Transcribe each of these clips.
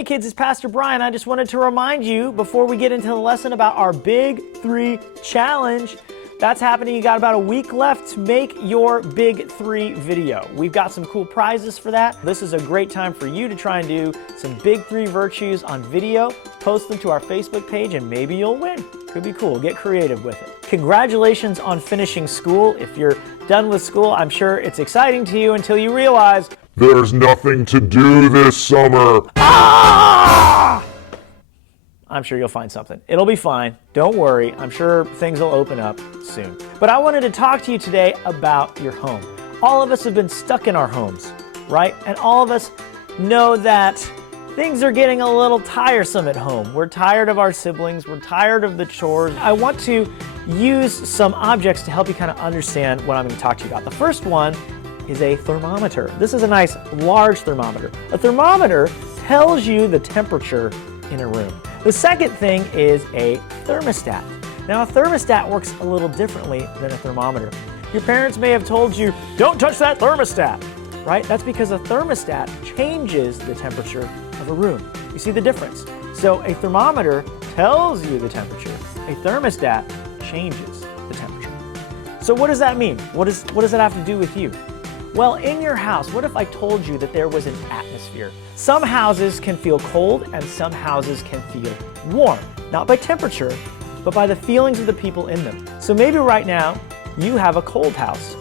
Hey kids, it's Pastor Brian. I just wanted to remind you before we get into the lesson about our Big 3 Challenge. That's happening. You got about a week left to make your Big 3 video. We've got some cool prizes for that. This is a great time for you to try and do some Big 3 virtues on video. Post them to our Facebook page and maybe you'll win. Could be cool. Get creative with it. Congratulations on finishing school. If you're done with school, I'm sure it's exciting to you until you realize there's nothing to do this summer. Ah! I'm sure you'll find something. It'll be fine. Don't worry. I'm sure things will open up soon. But I wanted to talk to you today about your home. All of us have been stuck in our homes, right? And all of us know that things are getting a little tiresome at home. We're tired of our siblings. We're tired of the chores. I want to use some objects to help you kind of understand what I'm going to talk to you about. The first one is a thermometer. This is a nice large thermometer. A thermometer tells you the temperature in a room. The second thing is a thermostat. Now a thermostat works a little differently than a thermometer. Your parents may have told you, don't touch that thermostat, right? That's because a thermostat changes the temperature of a room. You see the difference? So a thermometer tells you the temperature. A thermostat changes the temperature. So what does that mean? What does it have to do with you? Well, in your house, what if I told you that there was an atmosphere? Some houses can feel cold and some houses can feel warm. Not by temperature, but by the feelings of the people in them. So maybe right now, you have a cold house.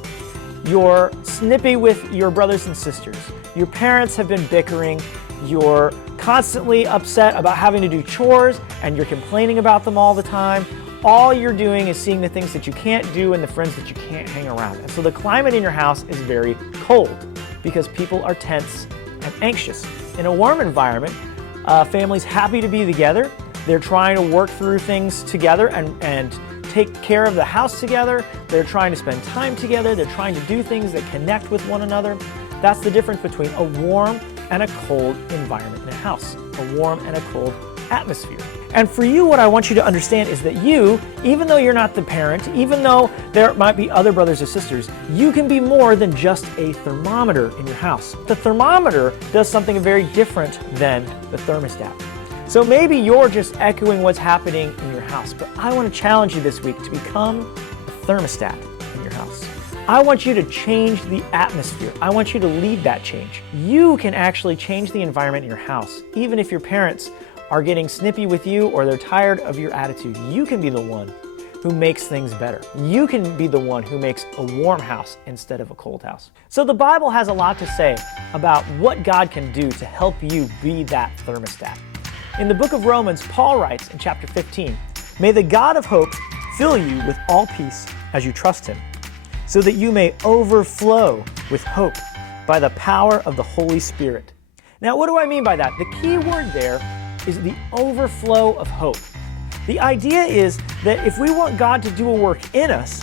You're snippy with your brothers and sisters. Your parents have been bickering. You're constantly upset about having to do chores and you're complaining about them all the time. All you're doing is seeing the things that you can't do and the friends that you can't hang around. And so the climate in your house is very cold because people are tense and anxious. In a warm environment, family's happy to be together. They're trying to work through things together and take care of the house together. They're trying to spend time together. They're trying to do things that connect with one another. That's the difference between a warm and a cold environment in a house, a warm and a cold atmosphere. And for you, what I want you to understand is that you, even though you're not the parent, even though there might be other brothers or sisters, you can be more than just a thermometer in your house. The thermometer does something very different than the thermostat. So maybe you're just echoing what's happening in your house, but I want to challenge you this week to become a thermostat in your house. I want you to change the atmosphere. I want you to lead that change. You can actually change the environment in your house, even if your parents are getting snippy with you or they're tired of your attitude. You can be the one who makes things better. You can be the one who makes a warm house instead of a cold house. So the Bible has a lot to say about what God can do to help you be that thermostat. In the book of Romans, Paul writes in chapter 15, "May the God of hope fill you with all peace as you trust him, so that you may overflow with hope by the power of the Holy Spirit." Now, what do I mean by that? The key word there is the overflow of hope. The idea is that if we want God to do a work in us,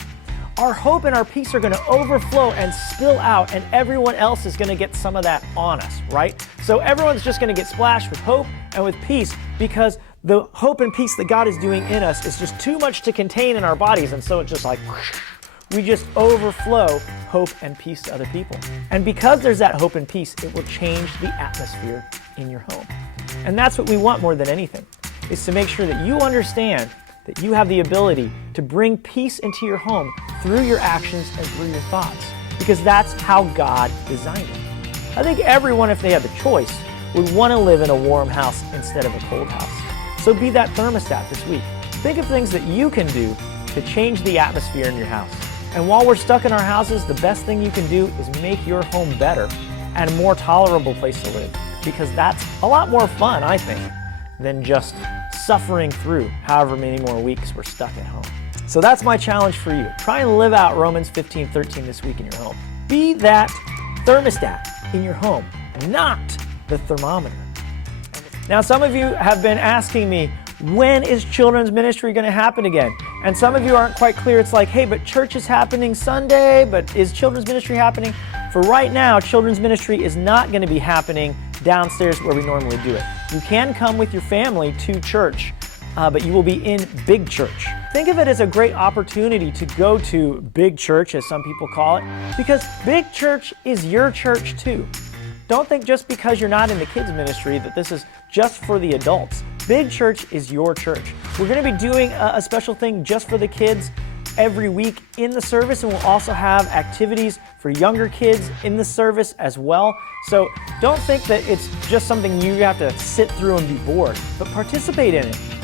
our hope and our peace are going to overflow and spill out, and everyone else is going to get some of that on us, right? So everyone's just going to get splashed with hope and with peace because the hope and peace that God is doing in us is just too much to contain in our bodies, and so it's just like we just overflow hope and peace to other people. And because there's that hope and peace, it will change the atmosphere in your home. And that's what we want more than anything, is to make sure that you understand that you have the ability to bring peace into your home through your actions and through your thoughts, because that's how God designed it. I think everyone, if they had the choice, would want to live in a warm house instead of a cold house. So be that thermostat this week. Think of things that you can do to change the atmosphere in your house. And while we're stuck in our houses, the best thing you can do is make your home better and a more tolerable place to live, because that's a lot more fun, I think, than just suffering through however many more weeks we're stuck at home. So that's my challenge for you. Try and live out Romans 15:13 this week in your home. Be that thermostat in your home, not the thermometer. Now, some of you have been asking me, when is children's ministry going to happen again? And some of you aren't quite clear. It's like, hey, but church is happening Sunday, but is children's ministry happening? For right now, children's ministry is not going to be happening downstairs where we normally do it. You can come with your family to church, but you will be in big church. Think of it as a great opportunity to go to big church, as some people call it, because big church is your church too. don't think just because you're not in the kids ministry that this is just for the adults. Big Church is your church. We're going to be doing a special thing just for the kids every week in the service, and we'll also have activities for younger kids in the service as well. So don't think that it's just something you have to sit through and be bored, but participate in it.